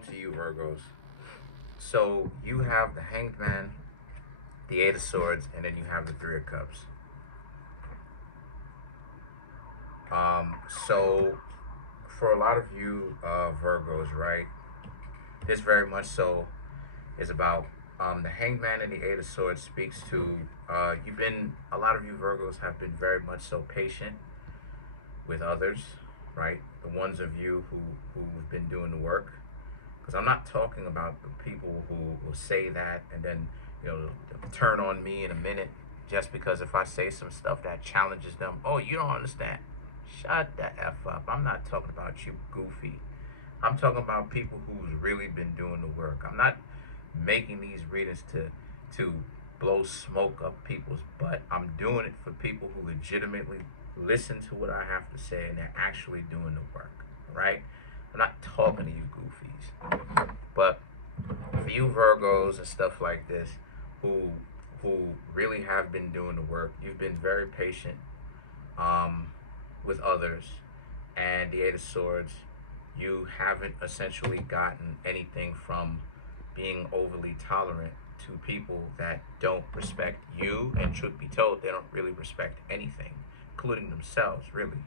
on to you, Virgos. So you have the Hanged Man, the Eight of Swords, and then you have the Three of Cups. So for a lot of you Virgos, right, this very much so is about the Hanged Man and the Eight of Swords speaks to a lot of you Virgos have been very much so patient with others, right? The ones of you who've been doing the work. Because I'm not talking about the people who will say that and then, they'll turn on me in a minute just because if I say some stuff that challenges them. Oh, you don't understand. Shut the F up. I'm not talking about you, goofy. I'm talking about people who's really been doing the work. I'm not making these readings to blow smoke up people's butt. I'm doing it for people who legitimately listen to what I have to say and they're actually doing the work, right? I'm not talking to you goofies. But for you Virgos and stuff like this who really have been doing the work, you've been very patient with others, and the Eight of Swords, you haven't essentially gotten anything from being overly tolerant to people that don't respect you, and truth be told, they don't really respect anything, including themselves, really.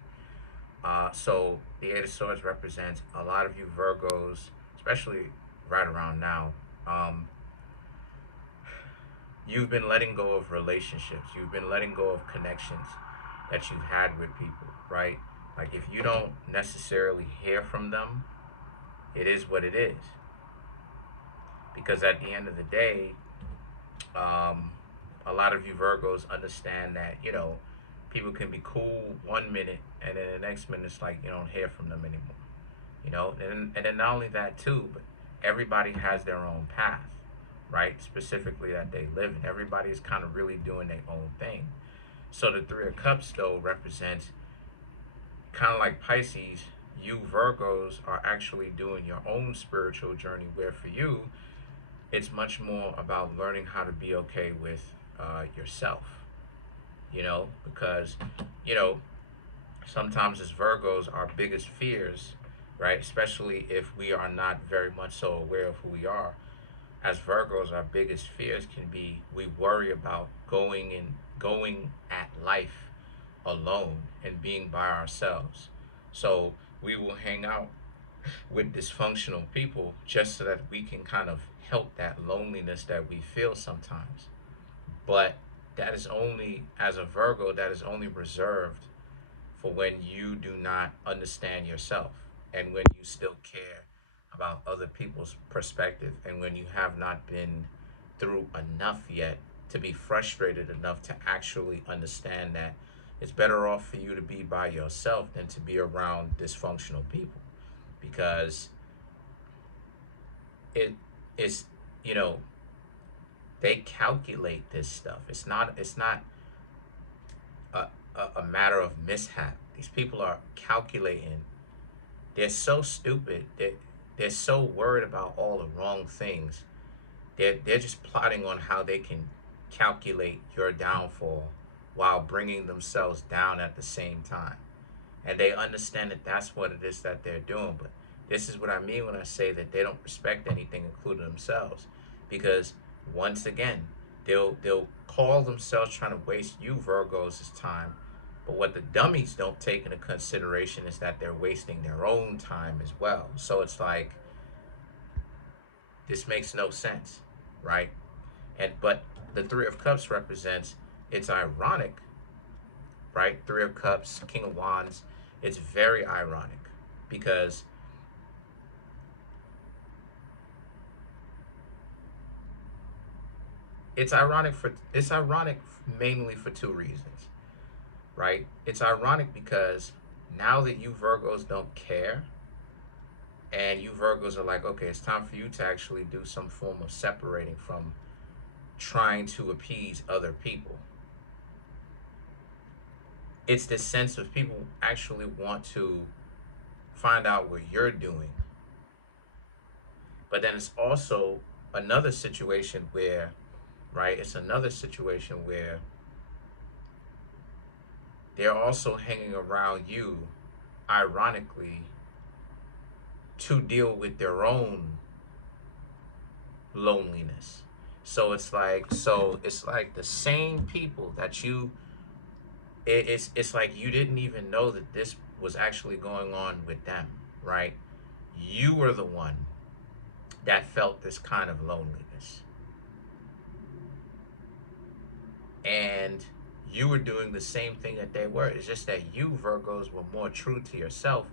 So the Eight of Swords represents a lot of you Virgos, especially right around now. You've been letting go of relationships. You've been letting go of connections that you've had with people, right? Like if you don't necessarily hear from them, it is what it is. Because at the end of the day, a lot of you Virgos understand that, people can be cool 1 minute and then the next minute it's like you don't hear from them anymore. And then not only that too, but everybody has their own path, right? Specifically that they live in. Everybody is kind of really doing their own thing. So the Three of Cups though represents kind of like Pisces, you Virgos are actually doing your own spiritual journey where for you, it's much more about learning how to be okay with yourself, because, sometimes as Virgos, our biggest fears, right, especially if we are not very much so aware of who we are, as Virgos, our biggest fears can be we worry about going at life alone and being by ourselves. So we will hang out with dysfunctional people just so that we can kind of help that loneliness that we feel sometimes. But that is only, as a Virgo, that is only reserved for when you do not understand yourself and when you still care about other people's perspective and when you have not been through enough yet to be frustrated enough to actually understand that it's better off for you to be by yourself than to be around dysfunctional people, because it is, they calculate this stuff. It's not a matter of mishap. These people are calculating. They're so stupid. They're so worried about all the wrong things. They're just plotting on how they can calculate your downfall while bringing themselves down at the same time. And they understand that that's what it is that they're doing. But this is what I mean when I say that they don't respect anything, including themselves, because once again, they'll call themselves trying to waste you Virgos' time, but what the dummies don't take into consideration is that they're wasting their own time as well. So it's like this makes no sense, right? But the Three of Cups represents, it's ironic, right? Three of Cups, King of Wands, it's very ironic because it's ironic mainly for two reasons, right? It's ironic because now that you Virgos don't care and you Virgos are like, okay, it's time for you to actually do some form of separating from trying to appease other people. It's this sense of people actually want to find out what you're doing. But then it's also another situation where, right, it's another situation where they're also hanging around you, ironically, to deal with their own loneliness. So it's like the same people that it's like you didn't even know that this was actually going on with them, right? You were the one that felt this kind of loneliness, and you were doing the same thing that they were. It's just that you Virgos were more true to yourself,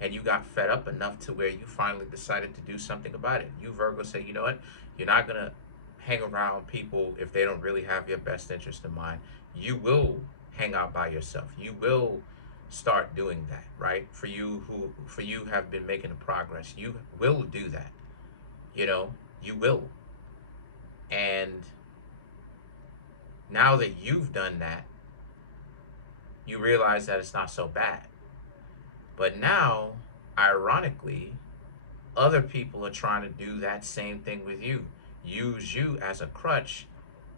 and you got fed up enough to where you finally decided to do something about it. You Virgos say, you know what, you're not gonna hang around people if they don't really have your best interest in mind. You will hang out by yourself. You will start doing that, right? For you have been making a progress, you will do that. You know, you will. And now that you've done that, you realize that it's not so bad. But now, ironically, other people are trying to do that same thing with you. Use you as a crutch,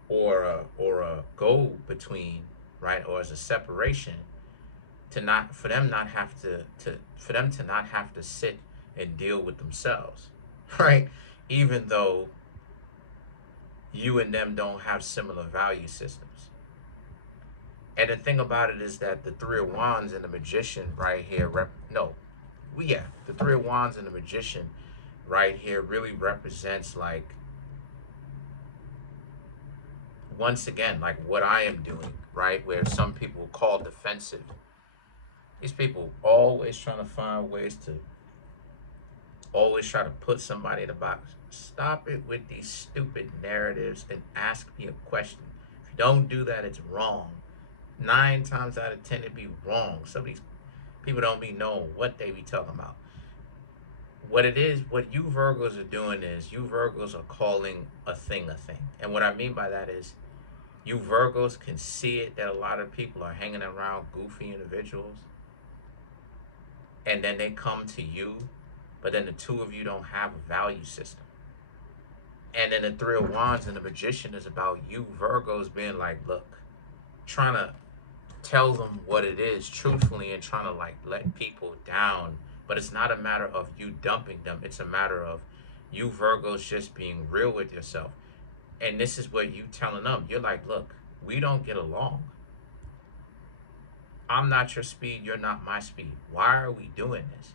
or a go between, right? Or as a separation, to not for them not have to for them to not have to sit and deal with themselves, right? Even though you and them don't have similar value systems. And the thing about it is that the Three of Wands and the Magician right here, the Three of Wands and the Magician right here really represents, like, once again, like what I am doing, right? Where some people call defensive. These people always trying to find ways to always try to put somebody in a box. Stop it with these stupid narratives and ask me a question. If you don't do that, it's wrong. 9 times out of 10, it be wrong. Some of these people don't be knowing what they be talking about. What it is, what you Virgos are doing is you Virgos are calling a thing a thing. And what I mean by that is you Virgos can see it that a lot of people are hanging around goofy individuals, and then they come to you, but then the two of you don't have a value system. And then the Three of Wands and the Magician is about you Virgos being like, look, trying to tell them what it is truthfully and trying to, like, let people down. But it's not a matter of you dumping them. It's a matter of you Virgos just being real with yourself. And this is what you telling them. You're like, look, we don't get along. I'm not your speed. You're not my speed. Why are we doing this?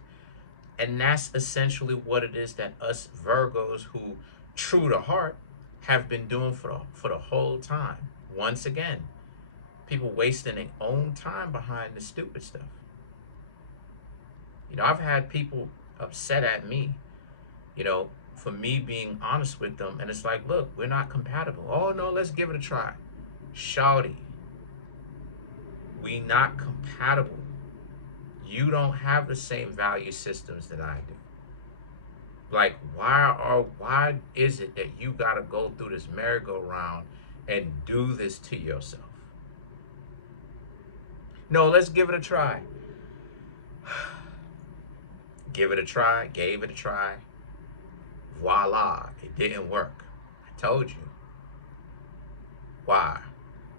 And that's essentially what it is that us Virgos who true to heart have been doing for the whole time. Once again, people wasting their own time behind the stupid stuff. You know, I've had people upset at me, you know, for me being honest with them. And it's like, look, we're not compatible. Oh, no, let's give it a try. Shawty, we not compatible. You don't have the same value systems that I do. Like, why is it that you got to go through this merry-go-round and do this to yourself? No, let's give it a try. Give it a try, gave it a try. Voila, it didn't work. I told you. Why?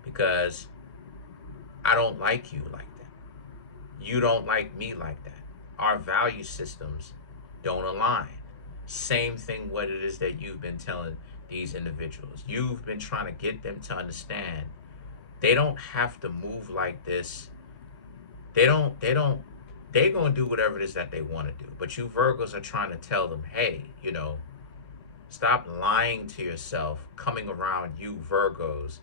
Because I don't like you like that. You don't like me like that. Our value systems don't align. Same thing what it is that you've been telling these individuals. You've been trying to get them to understand they don't have to move like this. They gonna do whatever it is that they want to do. But you Virgos are trying to tell them, hey, you know, stop lying to yourself, coming around you Virgos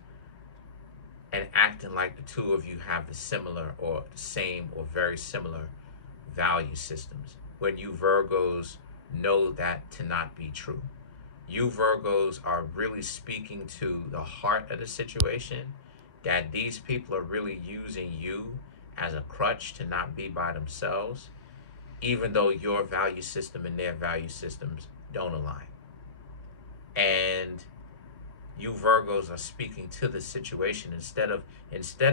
and acting like the two of you have the similar or the same or very similar value systems, when you Virgos know that to not be true. You Virgos are really speaking to the heart of the situation, that these people are really using you as a crutch to not be by themselves, even though your value system and their value systems don't align. And you Virgos are speaking to the situation instead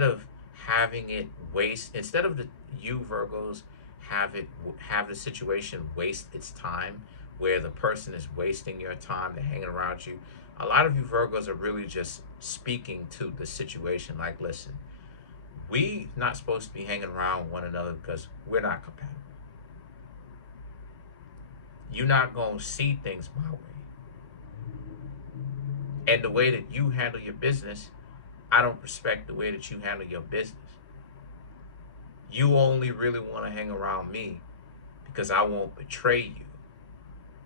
of having it waste, instead of the you Virgos have the situation waste its time, where the person is wasting your time, they're hanging around you. A lot of you Virgos are really just speaking to the situation, like, listen, we not supposed to be hanging around one another because we're not compatible. You're not gonna see things my way. And the way that you handle your business, I don't respect the way that you handle your business. You only really want to hang around me because I won't betray you.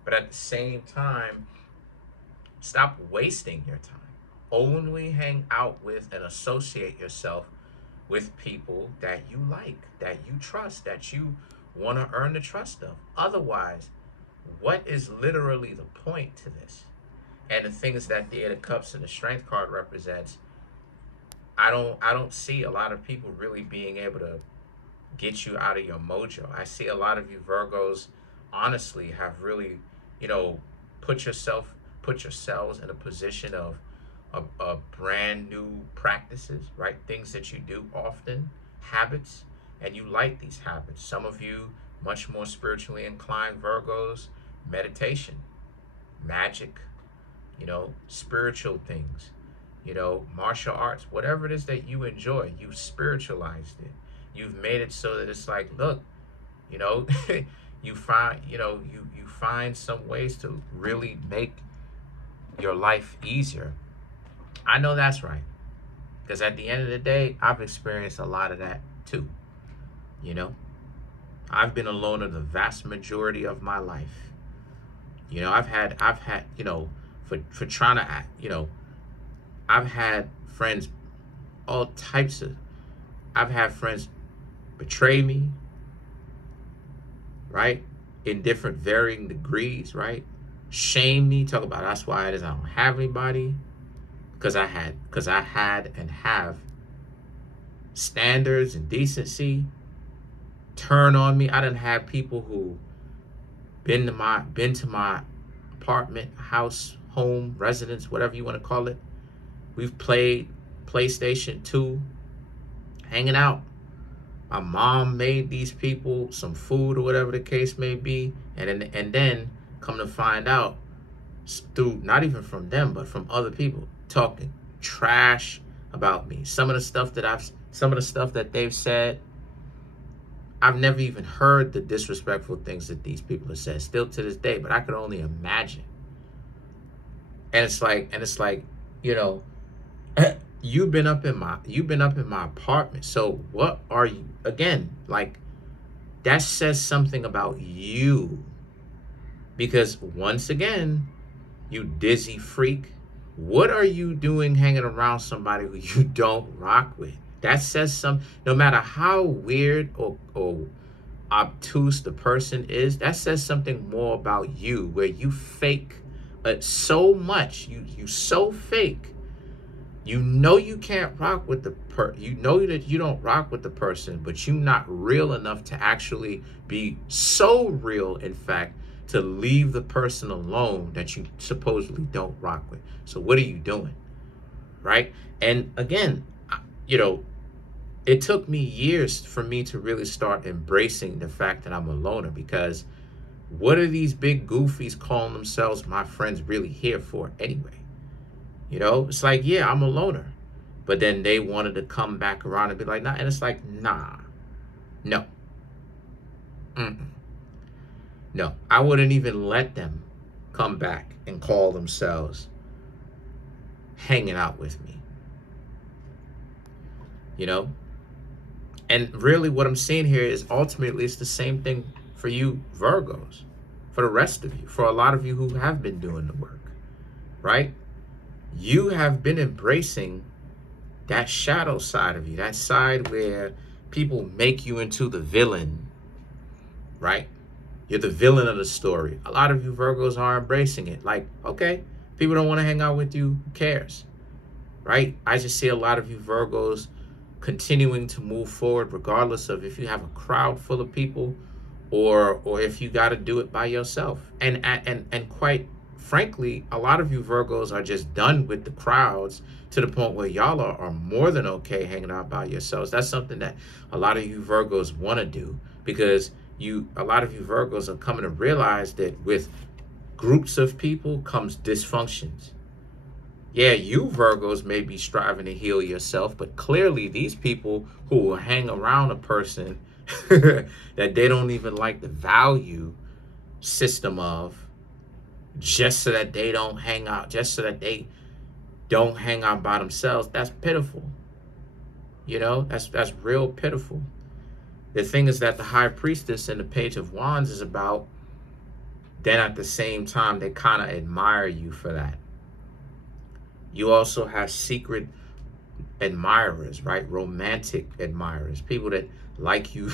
But at the same time, stop wasting your time. Only hang out with and associate yourself with people that you like, that you trust, that you want to earn the trust of. Otherwise, what is literally the point to this? And the things that the Eight of Cups and the Strength card represents, I don't see a lot of people really being able to get you out of your mojo. I see a lot of you Virgos honestly have really, you know, put yourselves in a position of brand new practices, right? Things that you do often, habits, and you like these habits. Some of you much more spiritually inclined Virgos, meditation, magic, spiritual things, martial arts, whatever it is that you enjoy, you spiritualized it. You've made it so that it's like, look, you know, you find some ways to really make your life easier. I know that's right. Because at the end of the day, I've experienced a lot of that too. You know, I've been alone in the vast majority of my life. I've had, for trying to act, I've had friends, all types of, I've had friends betray me, right? In different varying degrees, right? Shame me, talk about that's why it is I don't have anybody. Because I had and have standards and decency. Turn on me. I done had people who been to my apartment, house, home, residence, whatever you want to call it. We've played PlayStation 2, hanging out. My mom made these people some food or whatever the case may be, and then come to find out through not even from them but from other people talking trash about me. Some of the stuff that they've said, I've never even heard the disrespectful things that these people have said still to this day, but I could only imagine. And it's like, you've been up in my apartment. So what are you, again, like, that says something about you. Because once again, you dizzy freak, what are you doing hanging around somebody who you don't rock with? That says something. No matter how weird or obtuse the person is, that says something more about you, where you fake so much. You so fake. You know you can't rock with you know that you don't rock with the person, but you're not real enough to actually be so real, in fact, to leave the person alone that you supposedly don't rock with. So what are you doing? Right? And again, it took me years for me to really start embracing the fact that I'm a loner, because what are these big goofies calling themselves my friends really here for anyway? It's like, yeah, I'm a loner. But then they wanted to come back around and be like, nah. And it's like, nah, no. Mm-mm. No, I wouldn't even let them come back and call themselves hanging out with me. And really what I'm seeing here is ultimately it's the same thing for you Virgos, for the rest of you, for a lot of you who have been doing the work, right? You have been embracing that shadow side of you, that side where people make you into the villain, right? You're the villain of the story. A lot of you Virgos are embracing it. Like, okay, people don't want to hang out with you. Who cares? Right? I just see a lot of you Virgos continuing to move forward, regardless of if you have a crowd full of people or if you got to do it by yourself. And quite frankly, a lot of you Virgos are just done with the crowds to the point where y'all are more than okay hanging out by yourselves. That's something that a lot of you Virgos want to do, because a lot of you Virgos are coming to realize that with groups of people comes dysfunctions. Yeah, you Virgos may be striving to heal yourself, but clearly these people who will hang around a person that they don't even like the value system of, just so that they don't hang out, just so that they don't hang out by themselves, that's pitiful. You know, that's real pitiful. The thing is that the high priestess in the Page of Wands is about, then at the same time, they kind of admire you for that. You also have secret admirers, right? Romantic admirers, people that like you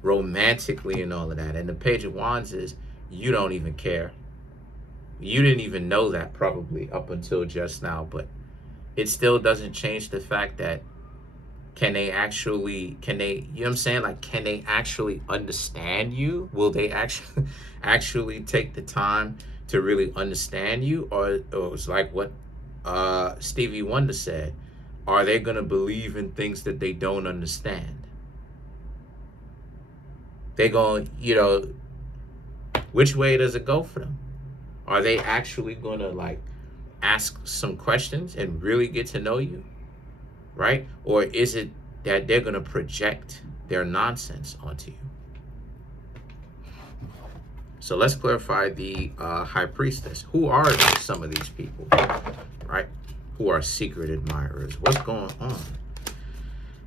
romantically and all of that. And the Page of Wands is, you don't even care. You didn't even know that probably up until just now, but it still doesn't change the fact that you know what I'm saying? Like, can they actually understand you? Will they actually take the time to really understand you? Or it's like what Stevie Wonder said, are they going to believe in things that they don't understand? They're going, you know, which way does it go for them? Are they actually going to like ask some questions and really get to know you? Right? Or is it that they're going to project their nonsense onto you? So let's clarify the high priestess. Who are some of these people, right? Who are secret admirers? What's going on?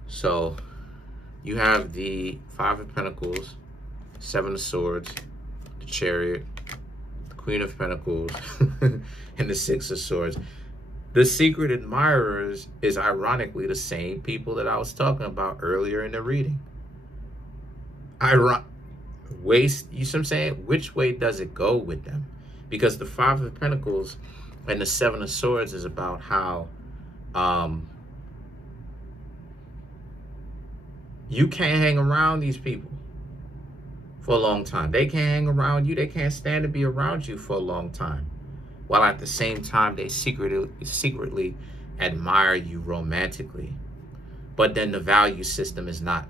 So you have the Five of Pentacles, Seven of Swords, the Chariot, the Queen of Pentacles, and the Six of Swords. The secret admirers is ironically the same people that I was talking about earlier in the reading. You see what I'm saying? Which way does it go with them? Because the Five of Pentacles and the Seven of Swords is about how you can't hang around these people for a long time. They can't hang around you. They can't stand to be around you for a long time. While at the same time, they secretly admire you romantically. But then the value system is not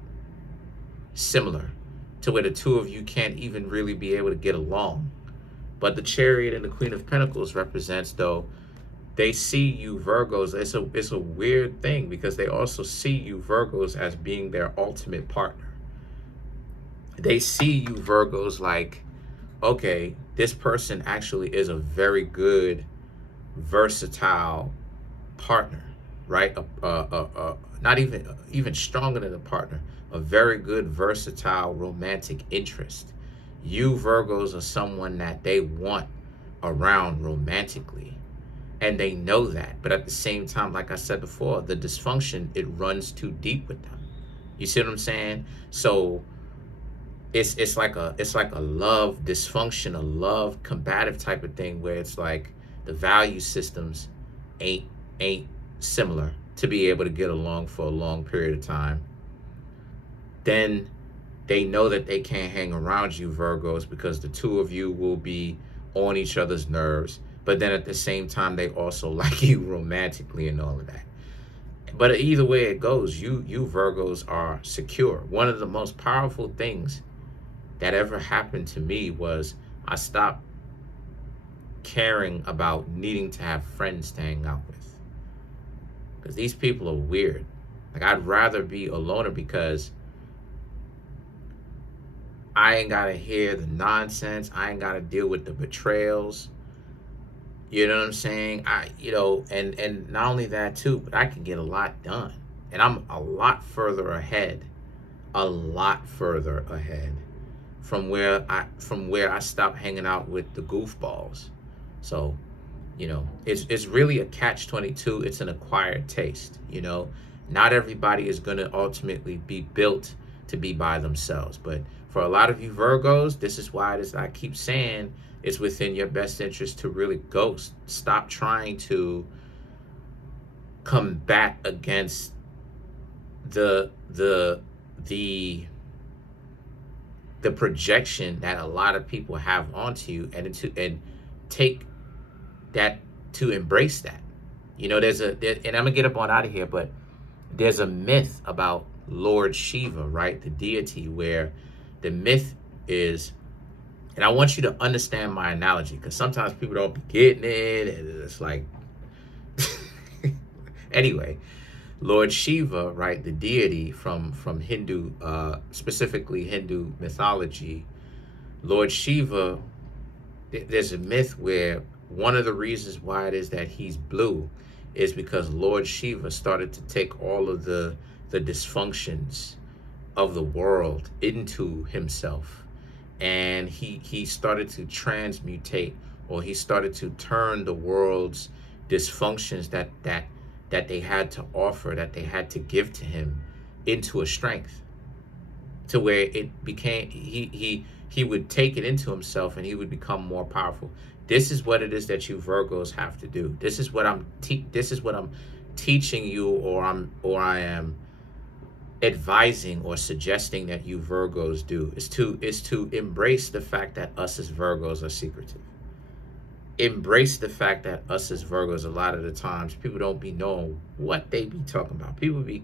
similar, to where the two of you can't even really be able to get along. But the Chariot and the Queen of Pentacles represents, though, they see you Virgos. It's a weird thing, because they also see you Virgos as being their ultimate partner. They see you Virgos like, okay, this person actually is a very good, versatile partner, right? Not even stronger than a partner, a very good, versatile, romantic interest. You Virgos are someone that they want around romantically, and they know that. But at the same time, like I said before, the dysfunction, it runs too deep with them. You see what I'm saying? So it's like a love dysfunction, a love combative type of thing, where it's like the value systems ain't similar to be able to get along for a long period of time. Then they know that they can't hang around you Virgos, because the two of you will be on each other's nerves. But then at the same time, they also like you romantically and all of that. But either way it goes, you Virgos are secure. One of the most powerful things that ever happened to me was I stopped caring about needing to have friends to hang out with, because these people are weird. Like, I'd rather be a loner, because I ain't gotta hear the nonsense. I ain't gotta deal with the betrayals. You know what I'm saying? And not only that too, but I can get a lot done. And I'm a lot further ahead from where I stopped hanging out with the goofballs. So, you know, it's really a catch-22. It's an acquired taste. You know, not everybody is going to ultimately be built to be by themselves. But for a lot of you Virgos, this is why I keep saying it's within your best interest to really ghost. Stop trying to combat against the projection that a lot of people have onto you, and take that, to embrace that. You know, and I'm gonna get up on out of here, but there's a myth about Lord Shiva, right? The deity, where the myth is, and I want you to understand my analogy, because sometimes people don't be getting it, and it's like, anyway, Lord Shiva, right, the deity from Hindu, specifically Hindu mythology, Lord Shiva, there's a myth where one of the reasons why it is that he's blue is because Lord Shiva started to take all of the dysfunctions of the world into himself, and he started to transmutate, or he started to turn the world's dysfunctions that they had to offer, that they had to give to him, into a strength, to where it became, he would take it into himself and he would become more powerful. This is what it is that you Virgos have to do. This is what I'm teaching you, or I am advising or suggesting that you Virgos do, is to embrace the fact that us as Virgos are secretive. Embrace the fact that us as Virgos, a lot of the times, people don't be knowing what they be talking about. People be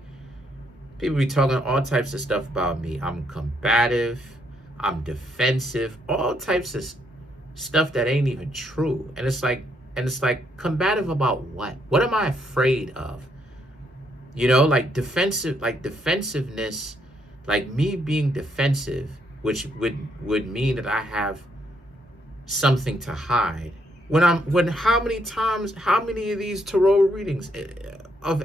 talking all types of stuff about me. I'm combative, I'm defensive, all types of stuff that ain't even true. And it's like combative about what? What am I afraid of? You know, like defensiveness, like me being defensive, which would mean that I have something to hide. How many of these tarot readings, of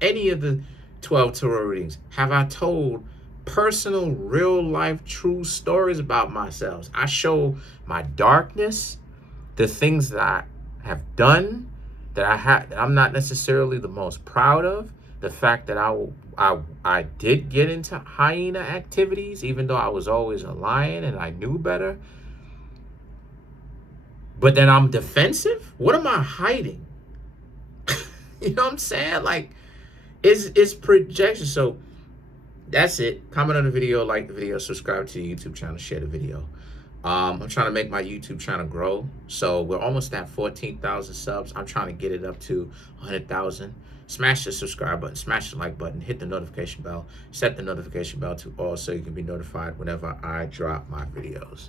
any of the 12 tarot readings, have I told personal, real life, true stories about myself? I show my darkness, the things that I have done, that I'm not necessarily the most proud of, the fact that I did get into hyena activities, even though I was always a lion and I knew better. But then I'm defensive? What am I hiding? You know what I'm saying? Like, it's projection. So that's it. Comment on the video, like the video, subscribe to the YouTube channel, share the video. I'm trying to make my YouTube channel grow. So we're almost at 14,000 subs. I'm trying to get it up to 100,000. Smash the subscribe button, smash the like button, hit the notification bell, set the notification bell to all so you can be notified whenever I drop my videos.